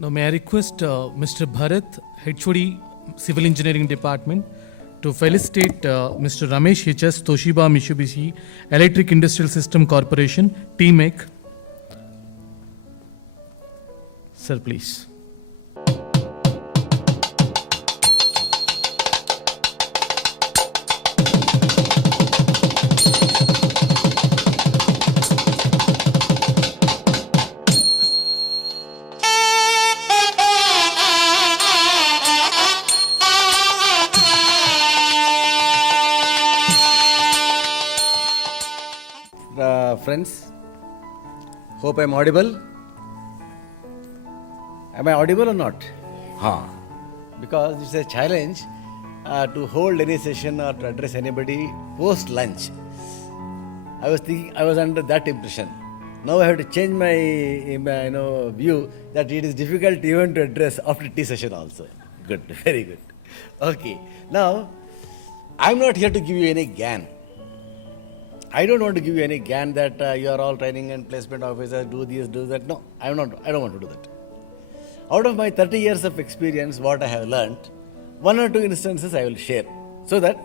Now, may I request Mr. Bharat, HOD Civil Engineering Department, to felicitate Mr. Ramesh HS, Toshiba Mitsubishi Electric Industrial System Corporation, TMEC. Sir, please. Friends, hope I am audible. Am I audible or not? Because it's a challenge to hold any session or to address anybody post lunch. I was under that impression. Now I have to change my view that it is difficult even to address after tea session also. Good, very good. Okay, now I am not here to give you any GAN. I don't want to give you any GAN that you are all training and placement officers, do this, do that. No, I don't want to do that. Out of my 30 years of experience, what I have learned, one or two instances I will share so that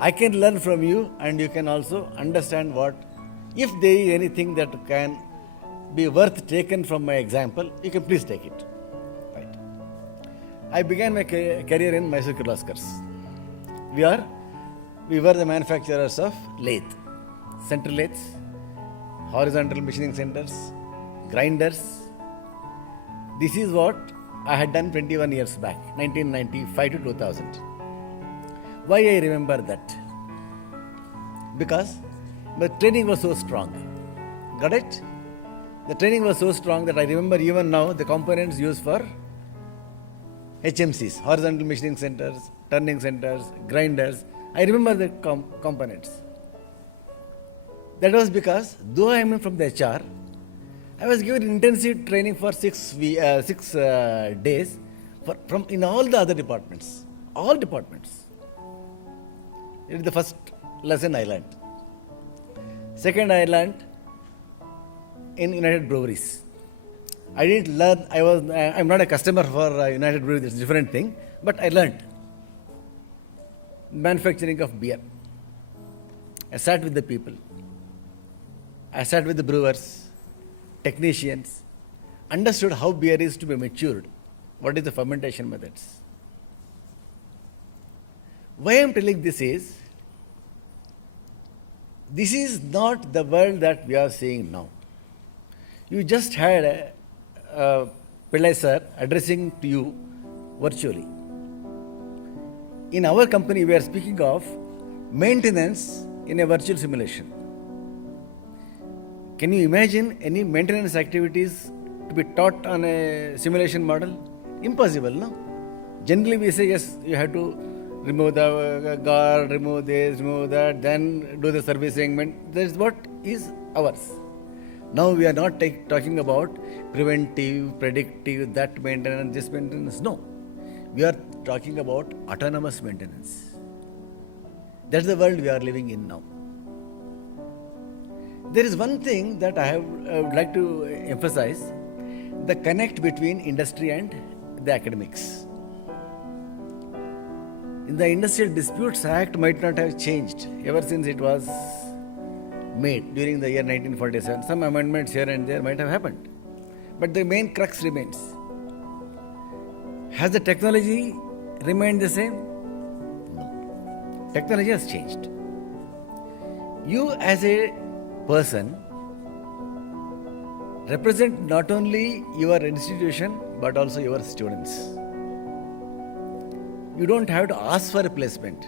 I can learn from you and you can also understand what, if there is anything that can be worth taken from my example, you can please take it. Right. I began my career in Mysore Kirloskars. We were the manufacturers of lathe. Central lathes, horizontal machining centers, grinders. This is what I had done 21 years back, 1995 to 2000. Why I remember that? Because the training was so strong. Got it? The training was so strong that I remember even now the components used for HMCs, horizontal machining centers, turning centers, grinders. I remember the components. That was because, though I am from the HR, I was given intensive training for 6 days from in all the other departments. All departments. It is the first lesson I learned. Second, I learned in United Breweries. I didn't learn, I'm not a customer for United Breweries, it's a different thing, but I learned manufacturing of beer. I sat with the people. I sat with the brewers, technicians, understood how beer is to be matured, what is the fermentation methods. Why I am telling this is not the world that we are seeing now. You just had Pillai sir addressing to you virtually. In our company, we are speaking of maintenance in a virtual simulation. Can you imagine any maintenance activities to be taught on a simulation model? Impossible, no? Generally we say, yes, you have to remove the guard, remove this, remove that, then do the servicing. That is what is ours. Now we are not talking about preventive, predictive, that maintenance, this maintenance. No. We are talking about autonomous maintenance. That's the world we are living in now. There is one thing that I would like to emphasize, the connect between industry and the academics. In the Industrial Disputes Act might not have changed ever since it was made during the year 1947. Some amendments here and there might have happened. But the main crux remains. Has the technology remained the same? No. Technology has changed. You as a person represent not only your institution but also your students. You don't have to ask for a placement.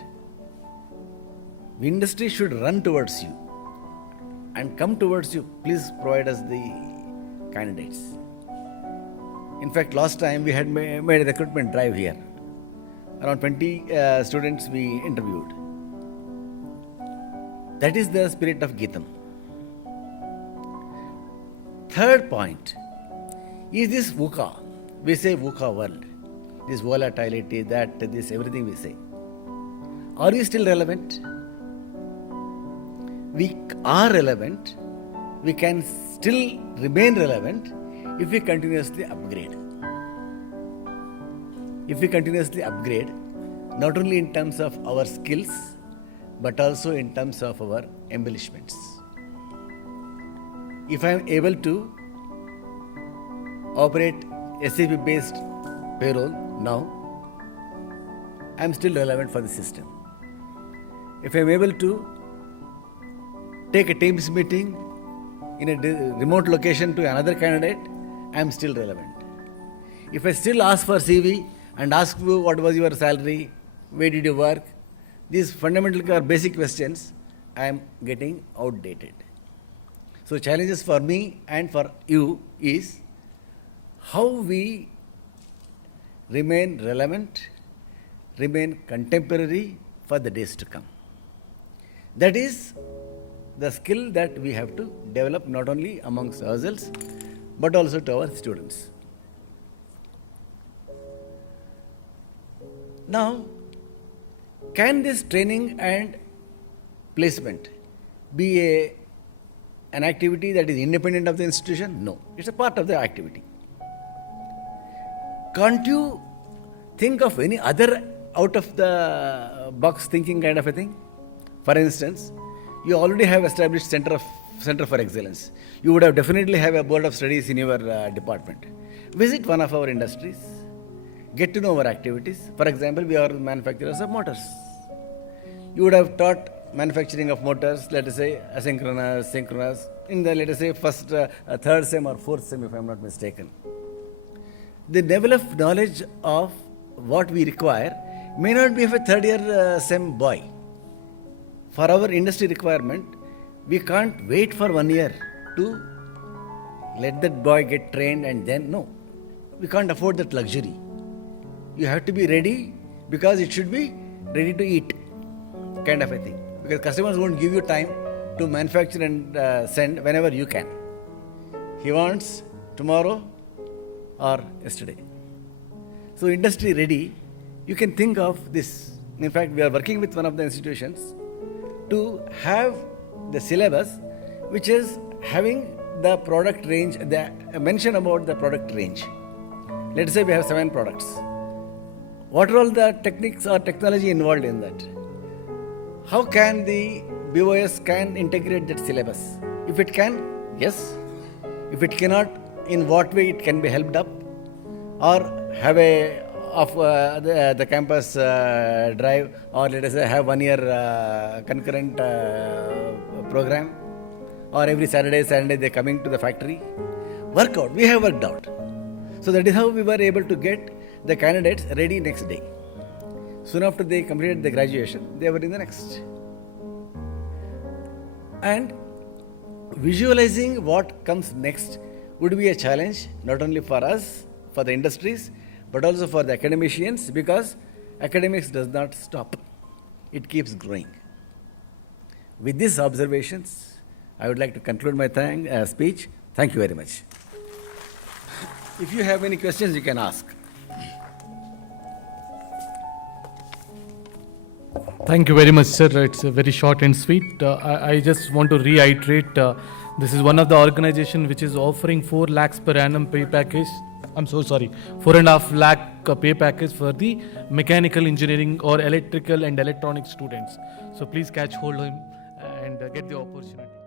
The industry should run towards you and come towards you. Please provide us the candidates. In fact, last time we had made a recruitment drive here. Around 20 students we interviewed. That is the spirit of Geetam. Third point is this VUCA. We say VUCA world. This volatility, this, everything we say. Are we still relevant? We are relevant. We can still remain relevant if we continuously upgrade. if we continuously upgrade, not only in terms of our skills, but also in terms of our embellishments. If I am able to operate SAP based payroll now, I am still relevant for the system. If I am able to take a Teams meeting in a remote location to another candidate, I am still relevant. If I still ask for CV and ask you what was your salary, where did you work, these fundamental or basic questions, I am getting outdated. So challenges for me and for you is how we remain relevant, remain contemporary for the days to come. That is the skill that we have to develop not only amongst ourselves, but also to our students. Now, can this training and placement be an activity that is independent of the institution? No, it's a part of the activity. Can't you think of any other out of the box thinking kind of a thing? For instance, you already have established center for excellence. You would have definitely have a board of studies in your department. Visit one of our industries. Get to know our activities. For example, we are manufacturers of motors. You would have taught manufacturing of motors, let us say asynchronous, synchronous, in the, let us say, first, third sem or fourth sem, if I am not mistaken. The level of knowledge of what we require may not be of a third year sem boy. For our industry requirement, we can't wait for 1 year to let that boy get trained and then, no. We can't afford that luxury. You have to be ready because it should be ready to eat kind of a thing. Because customers won't give you time to manufacture and send whenever you can. He wants tomorrow or yesterday. So industry ready, you can think of this. In fact, we are working with one of the institutions to have the syllabus which is having the product range, the mention about the product range. Let's say we have 7 products. What are all the techniques or technology involved in that? How can the BOS can integrate that syllabus? If it can, yes. If it cannot, in what way it can be helped up? Or have a of the campus drive, or let us say have 1 year concurrent program, or every Saturday they're coming to the factory. Work out. We have worked out. So that is how we were able to get the candidates ready next day. Soon after they completed the graduation, they were in the next. And visualizing what comes next would be a challenge, not only for us, for the industries, but also for the academicians, because academics does not stop. It keeps growing. With these observations, I would like to conclude my speech. Thank you very much. If you have any questions, you can ask. Thank you very much, sir. It's very short and sweet. I just want to reiterate, this is one of the organizations which is offering 4 lakhs per annum pay package. I'm so sorry, 4.5 lakh pay package for the mechanical engineering or electrical and electronic students. So please catch hold of him and get the opportunity.